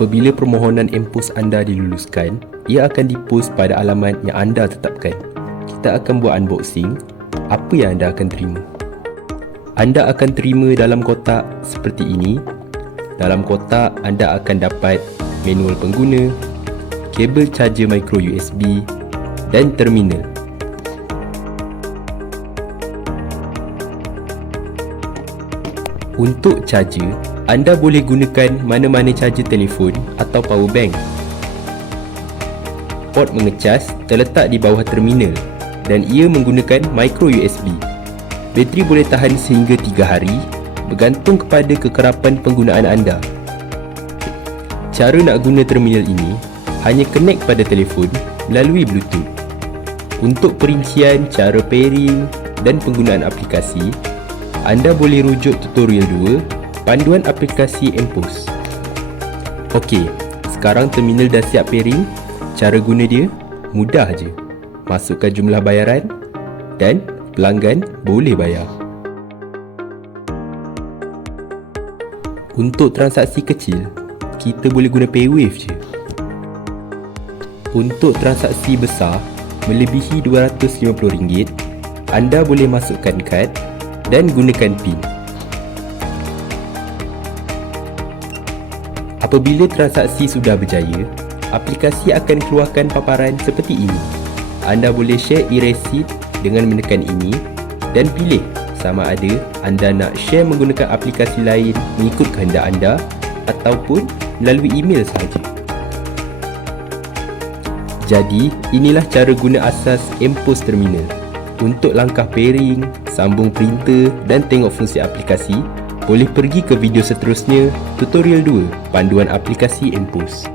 Apabila permohonan MPOS anda diluluskan, ia akan dipost pada alamat yang anda tetapkan. Kita akan buat unboxing. Apa yang anda akan terima? Anda akan terima dalam kotak seperti ini. Dalam kotak anda akan dapat manual pengguna, kabel charger micro USB dan terminal. Untuk charger, anda boleh gunakan mana-mana charger telefon atau power bank. Port mengecas terletak di bawah terminal dan ia menggunakan micro USB. Bateri boleh tahan sehingga 3 hari bergantung kepada kekerapan penggunaan anda. Cara nak guna terminal ini hanya connect pada telefon melalui Bluetooth. Untuk perincian cara pairing dan penggunaan aplikasi, anda boleh rujuk tutorial 2 panduan aplikasi MPOS. Okey, sekarang terminal dah siap pairing. Cara guna dia mudah je. Masukkan jumlah bayaran dan pelanggan boleh bayar. Untuk transaksi kecil, kita boleh guna PayWave je. Untuk transaksi besar melebihi RM250, anda boleh masukkan kad dan gunakan PIN. Apabila transaksi sudah berjaya, aplikasi akan keluarkan paparan seperti ini. Anda boleh share e-receipt dengan menekan ini dan pilih sama ada anda nak share menggunakan aplikasi lain mengikut kehendak anda ataupun melalui email sahaja. Jadi, inilah cara guna asas MPOS Terminal. Untuk langkah pairing, sambung printer dan tengok fungsi aplikasi, boleh pergi ke video seterusnya, tutorial 2, panduan aplikasi MPOS.